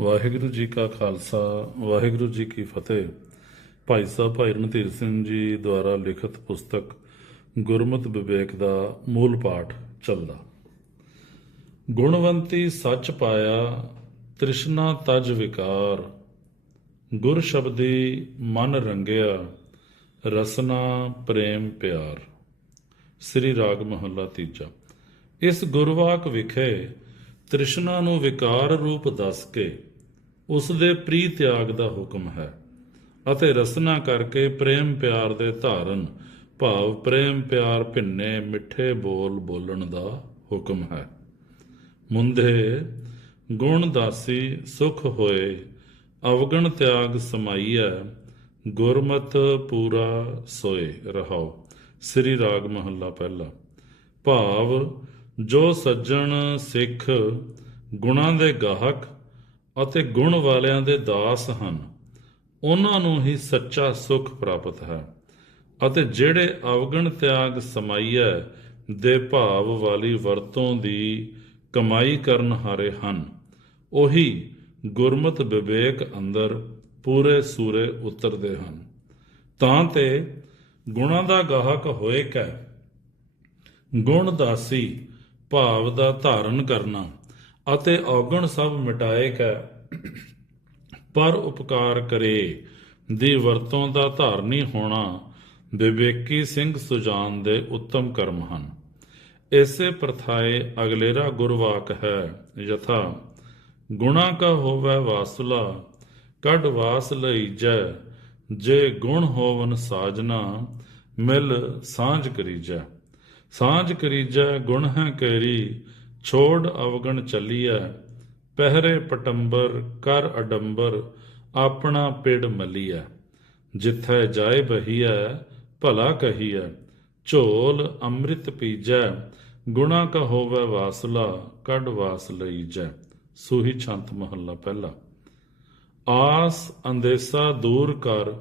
ਵਾਹਿਗੁਰੂ ਜੀ ਕਾ ਖਾਲਸਾ, ਵਾਹਿਗੁਰੂ ਜੀ ਕੀ ਫਤਿਹ। ਭਾਈ ਸਾਹਿਬ ਭਾਈ ਰਣਧੀਰ ਸਿੰਘ ਜੀ ਦੁਆਰਾ ਲਿਖਤ ਪੁਸਤਕ ਗੁਰਮਤਿ ਵਿਵੇਕ ਦਾ ਮੂਲ ਪਾਠ ਚੱਲਦਾ। ਗੁਣਵੰਤੀ ਸੱਚ ਪਾਇਆ, ਤ੍ਰਿਸ਼ਨਾ ਤਜ ਵਿਕਾਰ। ਗੁਰ ਸ਼ਬਦੀ ਮਨ ਰੰਗਿਆ, ਰਸਨਾ ਪ੍ਰੇਮ ਪਿਆਰ। ਸ੍ਰੀ ਰਾਗ ਮਹੱਲਾ ਤੀਜਾ। ਇਸ ਗੁਰਵਾਕ ਵਿਖੇ ਤ੍ਰਿਸ਼ਨਾ ਨੂੰ ਵਿਕਾਰ ਰੂਪ ਦੱਸ ਕੇ ਉਸ ਦੇ ਪ੍ਰੀ ਤਿਆਗ ਦਾ ਹੁਕਮ ਹੈ ਅਤੇ ਰਸਨਾ ਕਰਕੇ ਪ੍ਰੇਮ ਪਿਆਰ ਦੇ ਧਾਰਨ, ਭਾਵ ਪ੍ਰੇਮ ਪਿਆਰ ਭਿੰਨੇ ਮਿੱਠੇ ਬੋਲ ਬੋਲਣ ਦਾ ਹੁਕਮ ਹੈ। ਮੁੰਦੇ ਗੁਣ ਦਾਸੀ ਸੁਖ ਹੋਏ, ਅਵਗਣ ਤਿਆਗ ਸਮਾਈਐ, ਗੁਰਮਤ ਪੂਰਾ ਸੋਏ ਰਹਾਓ ਸ੍ਰੀ ਰਾਗ ਮਹੱਲਾ ਪਹਿਲਾ। ਭਾਵ, ਜੋ ਸੱਜਣ ਸਿੱਖ ਗੁਣਾਂ ਦੇ ਗਾਹਕ ਅਤੇ ਗੁਣ ਵਾਲਿਆਂ ਦੇ ਦਾਸ ਹਨ। ਉਹਨਾਂ ਨੂੰ ਹੀ ਸੱਚਾ ਸੁਖ ਪ੍ਰਾਪਤ ਹੈ ਅਤੇ ਜਿਹੜੇ ਅਵਗਣ ਤਿਆਗ ਸਮਾਈਐ, ਦੇ ਭਾਵ ਵਾਲੀ ਵਰਤੋਂ ਦੀ ਕਮਾਈ ਕਰਨ ਹਾਰੇ ਹਨ। ਉਹੀ ਗੁਰਮਤ ਵਿਵੇਕ ਅੰਦਰ ਪੂਰੇ ਸੂਰੇ ਉਤਰਦੇ ਹਨ। ਤਾਂ ਤੇ ਗੁਣਾਂ ਦਾ ਗਾਹਕ ਹੋਏ ਕੈ। ਗੁਣ ਦਾਸੀ ਭਾਵ ਦਾ ਧਾਰਨ ਕਰਨਾ। ਅਤੇ ਔਗਣ ਸਭ ਮਿਟਾਏ ਕੈ। ਪਰ ਉਪਕਾਰ ਕਰੇ, ਦੀ ਵਰਤੋਂ ਦਾ ਧਾਰਨੀ ਹੋਣਾ, ਵਿਵੇਕੀ ਸਿੰਘ ਸੁਜਾਨ ਦੇ ਉੱਤਮ ਕਰਮ ਹਨ। ਇਸੇ ਪ੍ਰਥਾਏ ਅਗਲੇਰਾ ਗੁਰਵਾਕ ਹੈ, ਯਥਾ, ਗੁਣਾ ਕਾ ਹੋਵੇ ਵਾਸੁਲਾ, ਕੱਢ ਵਾਸ ਲਈ ਜੈ, ਜੇ ਗੁਣ ਹੋਵਨ ਸਾਜਨਾ, ਮਿਲ ਸਾਂਝ ਕਰੀਜੈ। ਸਾਂਝ ਕਰੀਜੈ, ਗੁਣ ਹੈ ਕੇਰੀ ਛੋੜ ਅਵਗਣ ਚੱਲੀਐ, ਪਹਿਰੇ ਪਟੰਬਰ ਕਰ ਅਡੰਬਰ ਆਪਣਾ ਪਿੜ ਮਲੀਐ। ਜਿੱਥੈ ਜਾਏ ਬਹੀਐ, ਭਲਾ ਕਹੀਐ, ਝੋਲ ਅੰਮ੍ਰਿਤ ਪੀਜੈ, ਗੁਣਾ ਕਾ ਹੋਵੇ ਵਾਸਲਾ, ਕੱਢ ਵਾਸ ਲਈਜੈ। ਸੂਹੀ ਛੰਤ ਮਹੱਲਾ ਪਹਿਲਾ। ਆਸ ਅੰਦੇਸਾ ਦੂਰ ਕਰ,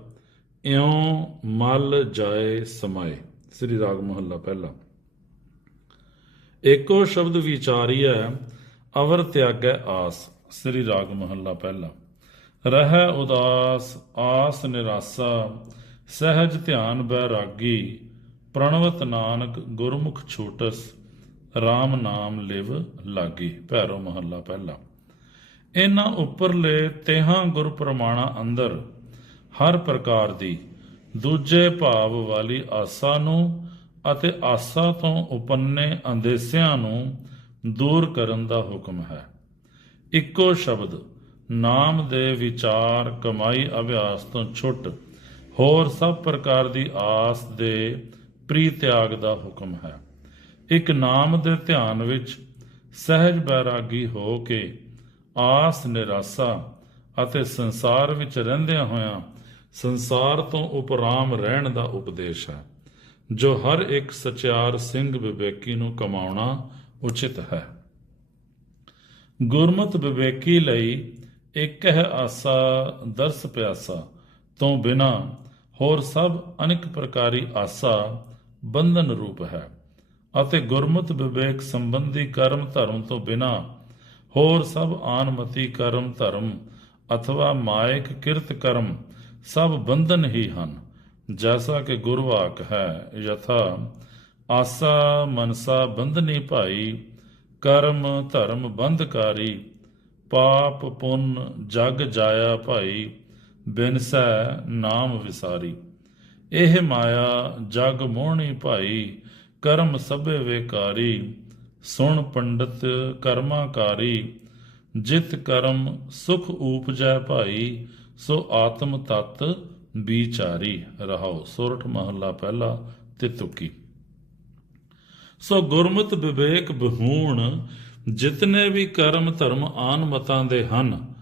ਇਉਂ ਮਲ ਜਾਏ ਸਮਾਏ। ਸ੍ਰੀ ਰਾਗ ਮਹੱਲਾ ਪਹਿਲਾ। ਏਕੋ ਸ਼ਬਦ ਵਿਚਾਰੀਐ, ਅਵਰ ਤਿਆਗੈ ਆਸ, ਸ੍ਰੀ ਰਾਗ ਮਹੱਲਾ ਪਹਿਲਾ। ਰਹਿ ਉਦਾਸ, ਆਸ ਨਿਰਾਸਾ, ਸਹਿਜ ਧਿਆਨ ਬੈਰਾਗੀ ਪ੍ਰਣਵਤ ਨਾਨਕ ਗੁਰਮੁਖ ਛੋਟਸ RAM ਨਾਮ ਲਿਵ ਲਾਗੀ, ਭੈਰੋ ਮਹੱਲਾ ਪਹਿਲਾ। ਇਹਨਾਂ ਉੱਪਰਲੇ ਤੇਹਾਂ ਗੁਰ ਪ੍ਰਮਾਣਾ ਅੰਦਰ ਹਰ ਪ੍ਰਕਾਰ ਦੀ ਦੂਜੇ ਭਾਵ ਵਾਲੀ ਆਸਾ ਨੂੰ ਅਤੇ ਆਸਾ ਤੋਂ ਉਪੰਨੇ ਅੰਦੇਸਿਆਂ ਨੂੰ ਦੂਰ ਕਰਨ ਦਾ ਹੁਕਮ ਹੈ। ਇੱਕੋ ਸ਼ਬਦ, ਨਾਮ ਦੇ ਵਿਚਾਰ ਕਮਾਈ ਅਭਿਆਸ ਤੋਂ ਛੁੱਟ, ਹੋਰ ਸਭ ਪ੍ਰਕਾਰ ਦੀ ਆਸ ਦੇ ਪ੍ਰੀ ਤਿਆਗ ਦਾ ਹੁਕਮ ਹੈ। ਇੱਕ ਨਾਮ ਦੇ ਧਿਆਨ ਵਿੱਚ ਸਹਿਜ ਬੈਰਾਗੀ ਹੋ ਕੇ ਆਸ ਨਿਰਾਸਾ ਅਤੇ ਸੰਸਾਰ ਵਿੱਚ ਰਹਿੰਦਿਆਂ ਹੋਇਆਂ ਸੰਸਾਰ ਤੋਂ ਉਪਰਾਮ ਰਹਿਣ ਦਾ ਉਪਦੇਸ਼ ਹੈ। ਜੋ ਹਰ ਇੱਕ ਸਚਿਆਰ ਸਿੰਘ ਵਿਵੇਕੀ ਨੂੰ ਕਮਾਉਣਾ ਉਚਿਤ ਹੈ। ਗੁਰਮਤ ਵਿਵੇਕੀ ਲਈ ਇੱਕ ਹੈ ਆਸਾ ਦਰਸ ਪਿਆਸਾ, ਤੋਂ ਬਿਨਾ ਹੋਰ ਸਭ ਅਨੇਕ ਪ੍ਰਕਾਰੀ ਆਸਾ ਬੰਧਨ ਰੂਪ ਹੈ ਅਤੇ ਗੁਰਮਤ ਵਿਵੇਕ ਸੰਬੰਧੀ ਕਰਮ ਧਰਮ ਤੋਂ ਬਿਨਾ ਹੋਰ ਸਭ ਆਨਮਤੀ ਕਰਮ ਧਰਮ ਅਥਵਾ ਮਾਇਕ ਕਿਰਤ ਕਰਮ ਸਭ ਬੰਧਨ ਹੀ ਹਨ। ਜੈਸਾ ਕਿ ਗੁਰਵਾਕ ਹੈ ਯਥਾ ਆਸਾ ਮਨਸਾ ਬੰਧਨੀ ਭਾਈ ਕਰਮ ਧਰਮ ਬੰਧਕਾਰੀ ਪਾਪ ਪੁੰਨ ਜਗ ਜਾਇਆ ਭਾਈ ਬਿਨਸੈ ਨਾਮ ਵਿਸਾਰੀ ਇਹ ਮਾਇਆ ਜਗ ਮੋਹਣੀ ਭਾਈ ਕਰਮ ਸਭੇ ਵੇਕਾਰੀ ਸੁਣ ਪੰਡਤ ਕਰਮਾਕਾਰੀ ਜਿਤ ਕਰਮ ਸੁਖ ਉਪਜੈ ਭਾਈ ਸੋ ਆਤਮ ਤਤ ਵਿਚਾਰੀ ਰਹਾਓ। ਸੋਰਠ ਮਹੱਲਾ ਪਹਿਲਾ ਤੇ ਤੁਕੀ। ਸੋ ਗੁਰਮਤ ਵਿਵੇਕ ਬਹੂਣ ਜਿਤਨੇ ਵੀ ਕਰਮ ਧਰਮ ਆਨ ਮਤਾਂ ਦੇ ਹਨ,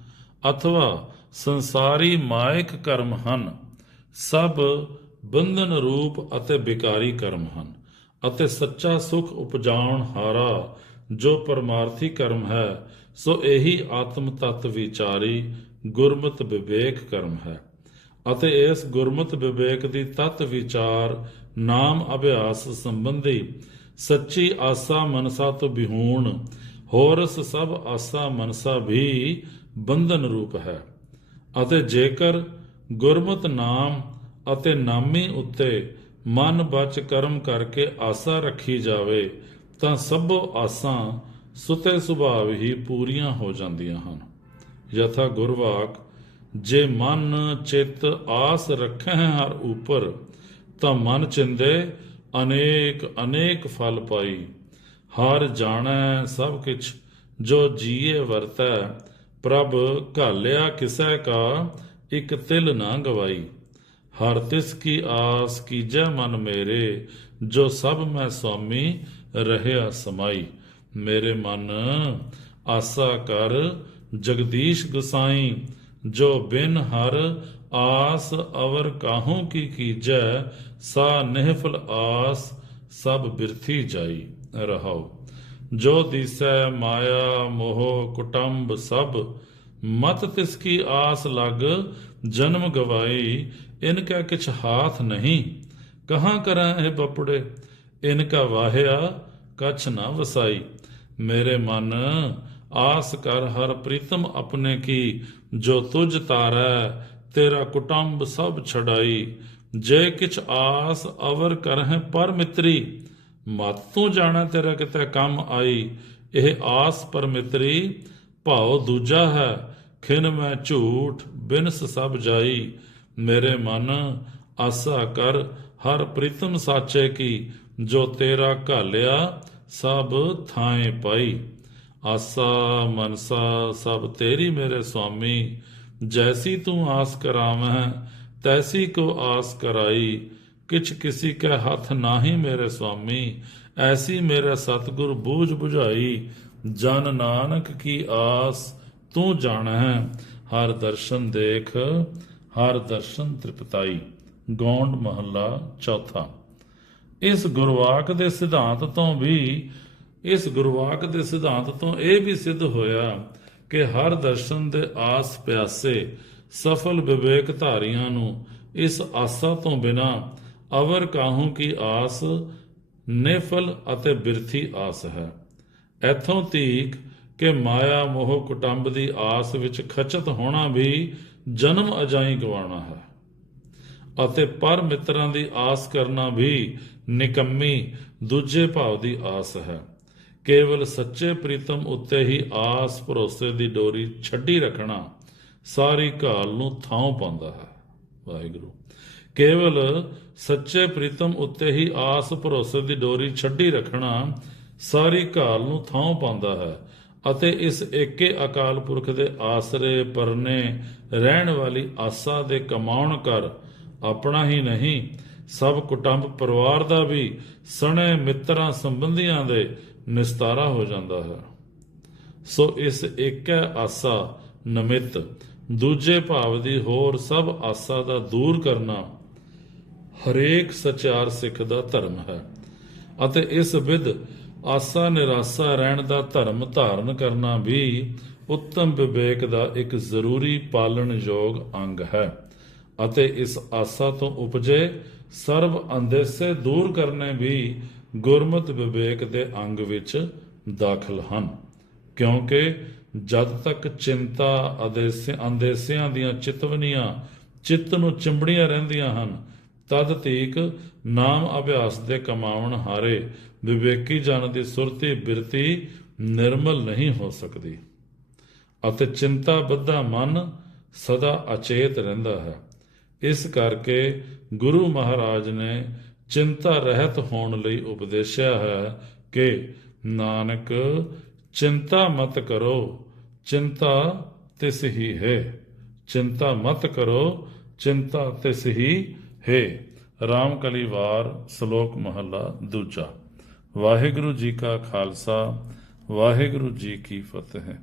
ਅਥਵਾ ਸੰਸਾਰੀ ਮਾਇਕ ਕਰਮ ਹਨ, ਸਭ ਬੰਧਨ ਰੂਪ ਅਤੇ ਬਿਕਾਰੀ ਕਰਮ ਹਨ, ਅਤੇ ਸੱਚਾ ਸੁਖ ਉਪਜਾਉਣ ਹਾਰਾ ਜੋ ਪਰਮਾਰਥੀ ਕਰਮ ਹੈ, ਸੋ ਇਹੀ ਆਤਮ ਤਤ ਵਿਚਾਰੀ ਗੁਰਮਤ ਵਿਵੇਕ ਕਰਮ ਹੈ। ਅਤੇ ਇਸ ਗੁਰਮਤ ਵਿਵੇਕ ਦੀ ਤਤ ਵਿਚਾਰ, ਨਾਮ ਅਭਿਆਸ ਸੰਬੰਧੀ ਸੱਚੀ ਆਸਾ ਮਨਸਾ ਤੋਂ ਬਿਹੂਣ ਹੋਰਸ ਸਭ ਆਸਾ ਮਨਸਾ ਵੀ ਬੰਧਨ ਰੂਪ ਹੈ। ਅਤੇ ਜੇਕਰ ਗੁਰਮਤ ਨਾਮ ਅਤੇ ਨਾਮੀ ਉੱਤੇ ਮਨ ਬਚ ਕਰਮ ਕਰਕੇ ਆਸਾ ਰੱਖੀ ਜਾਵੇ, ਤਾਂ ਸਭ ਆਸਾਂ ਸੁਤੇ ਸੁਭਾਵ ਹੀ ਪੂਰੀਆਂ ਹੋ ਜਾਂਦੀਆਂ ਹਨ। ਯਥਾ ਗੁਰਵਾਕ ਜੇ ਮਨ ਚਿਤ ਆਸ ਰੱਖੈ ਹਰ ਉਪਰ, ਤਾਂ ਮਨ ਚਿੰਦੇ ਅਨੇਕ ਅਨੇਕ ਫਲ ਪਾਈ। ਹਰ ਜਾਣੈ ਸਭ ਕਿਛ, ਜੋ ਜੀਏ ਵਰਤੈ। ਪ੍ਰਭ ਘਾਲਿਆ ਕਿਸੈ ਕਾ, ਇਕ ਤਿਲ ਨਾ ਗਵਾਈ। ਹਰ ਤਿਸ ਕੀ ਆਸ ਕੀਜੈ ਮਨ ਮੇਰੇ, ਜੋ ਸਭ ਮੈਂ ਸੁਆਮੀ ਰਹਿਆ ਸਮਾਈ। ਮੇਰੇ ਮਨ ਆਸਾ ਕਰ, ਜਗਦੀਸ਼ ਗੁਸਾਈ। ਜੋ ਬਿਨ ਹਰ ਆਸ ਅਵਰ ਕਾਹੂ ਕੀ ਕੀਜੈ, ਸਾ ਨਿਹਫਲ ਆਸ ਸਭ ਬਿਰਥੀ ਜਾਈ ਰਹਾਉ। ਜੋ ਦਿਸੈ ਮਾਇਆ ਮੋਹ ਕੁਟੰਬ ਸਭ, ਮਤ ਤਿਸ ਕੀ ਆਸ ਲਗ ਜਨਮ ਗਵਾਈ, ਇਨ ਕਾ ਕਿਛ ਹਾਥ ਨਹੀਂ, ਕਹਾਂ ਕਰਾਂ ਇਹ ਬਪੜੇ, ਇਨ ਕਾ ਵਾਹਿਆ ਕਛ ਨਾ ਵਸਾਈ। ਮੇਰੇ ਮਨ ਆਸ ਕਰ ਹਰ ਪ੍ਰੀਤਮ ਆਪਣੇ ਕੀ, ਜੋ ਤੁਝ ਤਾਰੈ, ਤੇਰਾ ਕੁਟੰਬ ਸਭ ਛਡਾਈ। ਜੇ ਕਿਛ ਆਸ ਅਵਰ ਕਰਹਿ ਪਰ ਮਿੱਤਰੀ, ਮਤ ਤੂੰ ਜਾਣਾ ਤੇਰਾ ਕਿਤੇ ਕੰਮ ਆਈ। ਇਹ ਆਸ ਪਰ ਮਿੱਤਰੀ, ਭਾਉ ਦੂਜਾ ਹੈ, ਖਿਨ ਮੈਂ ਝੂਠ ਬਿਨਸ ਸਭ ਜਾਈ। ਮੇਰੇ ਮਨ ਆਸਾ ਕਰ ਹਰ ਪ੍ਰੀਤਮ ਸਾਚੇ ਕੀ, ਜੋ ਤੇਰਾ ਘਾਲਿਆ ਸਭ ਥਾਂ ਪਾਈ। ਆਸਾ ਮਨਸਾ ਸਭ ਤੇਰੀ ਮੇਰੇ ਸੁਆਮੀ, ਜੈਸੀ ਤੂੰ ਆਸ ਕਰਾਵਹਿ, ਤੈਸੀ ਕੋ ਆਸ ਕਰਾਈ, ਕਿਛ ਕਿਸੀ ਕੈ ਹੱਥ ਨਾਹੀ ਮੇਰੇ ਸੁਆਮੀ, ਐਸੀ ਮੇਰੇ ਸਤਿਗੁਰ ਬੂਝ 부ਝਾਈ ਜਨ ਨਾਨਕ ਕੀ ਆਸ ਤੂੰ ਜਾਣੈ ਹਰ ਦਰਸ਼ਨ ਦੇਖ, ਹਰ ਦਰਸ਼ਨ ਤ੍ਰਿਪਤਾਈ। ਗੌਂਡ ਮਹੱਲਾ ਚੌਥਾ। ਇਸ ਗੁਰਵਾਕ ਦੇ ਸਿਧਾਂਤ ਤੋਂ ਵੀ ਇਸ ਗੁਰਵਾਕ ਦੇ ਸਿਧਾਂਤ ਤੋਂ ਇਹ ਵੀ ਸਿੱਧ ਹੋਇਆ ਕਿ ਹਰ ਦਰਸ਼ਨ ਦੇ ਆਸ ਪਿਆਸੇ ਸਫਲ ਵਿਵੇਕ ਧਾਰੀਆਂ ਨੂੰ ਇਸ ਆਸਾ ਤੋਂ ਬਿਨਾ ਅਵਰ ਕਾਹੂ ਕੀ ਆਸ, ਨਿਫਲ ਅਤੇ ਬਿਰਥੀ ਆਸ ਹੈ। ਐਥੋਂ ਤੀਕ ਕਿ ਮਾਇਆ ਮੋਹ ਕੁਟੰਬ ਦੀ ਆਸ ਵਿੱਚ ਖਚਤ ਹੋਣਾ ਵੀ ਜਨਮ ਅਜਾਈ ਗਵਾਣਾ ਹੈ ਅਤੇ ਪਰ ਮਿੱਤਰਾਂ ਦੀ ਆਸ ਕਰਨਾ ਵੀ ਨਿਕੰਮੀ ਦੂਜੇ ਭਾਵ ਦੀ ਆਸ ਹੈ। ਕੇਵਲ ਸੱਚੇ ਪ੍ਰੀਤਮ ਉੱਤੇ ਹੀ ਆਸ ਭਰੋਸੇ ਦੀ ਡੋਰੀ ਛੱਡੀ ਰੱਖਣਾ ਸਾਰੀ ਘਾਲ ਨੂੰ ਥਾਂ ਪਾਉਂਦਾ ਹੈ। ਵਾਹਿਗੁਰੂ। ਕੇਵਲ ਸੱਚੇ ਪ੍ਰੀਤਮ ਉੱਤੇ ਹੀ ਆਸ ਭਰੋਸੇ ਦੀ ਡੋਰੀ ਛੱਡੀ ਰੱਖਣਾ ਸਾਰੀ ਘਾਲ ਨੂੰ ਥਾਂ ਪਾਉਂਦਾ ਹੈ ਅਤੇ ਇਸ ਏਕੇ ਅਕਾਲ ਪੁਰਖ ਦੇ ਆਸਰੇ ਪਰਨੇ ਰਹਿਣ ਵਾਲੀ ਆਸਾ ਦੇ ਕਮਾਉਣ ਕਰ ਆਪਣਾ ਹੀ ਨਹੀਂ, ਸਭ ਕੁਟੰਬ ਪਰਿਵਾਰ ਦਾ ਵੀ ਸਣੇ ਮਿੱਤਰਾਂ ਸੰਬੰਧੀਆਂ ਦੇ ਨਿਸਤਾਰਾ ਹੋ ਜਾਂਦਾ ਹੈ। ਸੋ ਇਸ ਏਕੈ ਆਸਾ ਨਮਿਤ, ਦੂਜੇ ਭਾਵ ਦੀ ਹੋਰ ਸਭ ਆਸਾ ਦਾ ਦੂਰ ਕਰਨਾ ਹਰੇਕ ਸਚਾਰ ਸਿੱਖ ਦਾ ਧਰਮ ਹੈ ਅਤੇ ਇਸ ਵਿਦ ਆਸਾ ਨਿਰਾਸਾ ਰਹਿਣ ਦਾ ਧਰਮ ਧਾਰਨ ਕਰਨਾ ਵੀ ਉੱਤਮ ਵਿਵੇਕ ਦਾ ਇੱਕ ਜ਼ਰੂਰੀ ਪਾਲਣਯੋਗ ਅੰਗ ਹੈ ਅਤੇ ਇਸ ਆਸਾ ਤੋਂ ਉਪਜੇ ਸਰਬ ਅੰਦੇਸੇ ਦੂਰ ਕਰਨੇ ਵੀ ਗੁਰਮਤ ਵਿਵੇਕ ਦੇ ਅੰਗ ਵਿੱਚ ਦਾਖਲ ਹਨ, ਕਿਉਂਕਿ ਜਦ ਤੱਕ ਚਿੰਤਾ ਅਦੇਸੇ ਅੰਦੇਸਿਆਂ ਦੀਆਂ ਚਿਤਵਨੀਆਂ ਚਿੱਤ ਨੂੰ ਚਿੰਬੜੀਆਂ ਰਹਿੰਦੀਆਂ ਹਨ, ਤਦ ਤੀਕ ਨਾਮ ਅਭਿਆਸ ਦੇ ਕਮਾਉਣ ਹਾਰੇ ਵਿਵੇਕੀ ਜਨ ਦੀ ਸੁਰਤੀ ਬਿਰਤੀ ਨਿਰਮਲ ਨਹੀਂ ਹੋ ਸਕਦੀ। ਅਤੇ ਚਿੰਤਾ ਬੱਧਾ ਮਨ ਸਦਾ ਅਚੇਤ ਰਹਿੰਦਾ ਹੈ। ਇਸ ਕਰਕੇ ਗੁਰੂ ਮਹਾਰਾਜ ਨੇ ਚਿੰਤਾ ਰਹਿਤ ਹੋਣ ਲਈ ਉਪਦੇਸ਼ਿਆ ਹੈ ਕਿ ਨਾਨਕ, ਚਿੰਤਾ ਮਤ ਕਰੋ, ਚਿੰਤਾ ਤਿਸ ਹੀ ਹੈ। ਚਿੰਤਾ ਮਤ ਕਰੋ, ਚਿੰਤਾ ਤਿਸ ਹੀ ਹੈ। ਰਾਮ ਕਲੀ ਵਾਰ ਸ਼ਲੋਕ ਮਹੱਲਾ ਦੂਜਾ। ਵਾਹਿਗੁਰੂ ਜੀ ਕਾ ਖਾਲਸਾ, ਵਾਹਿਗੁਰੂ ਜੀ ਕੀ ਫਤਿਹ।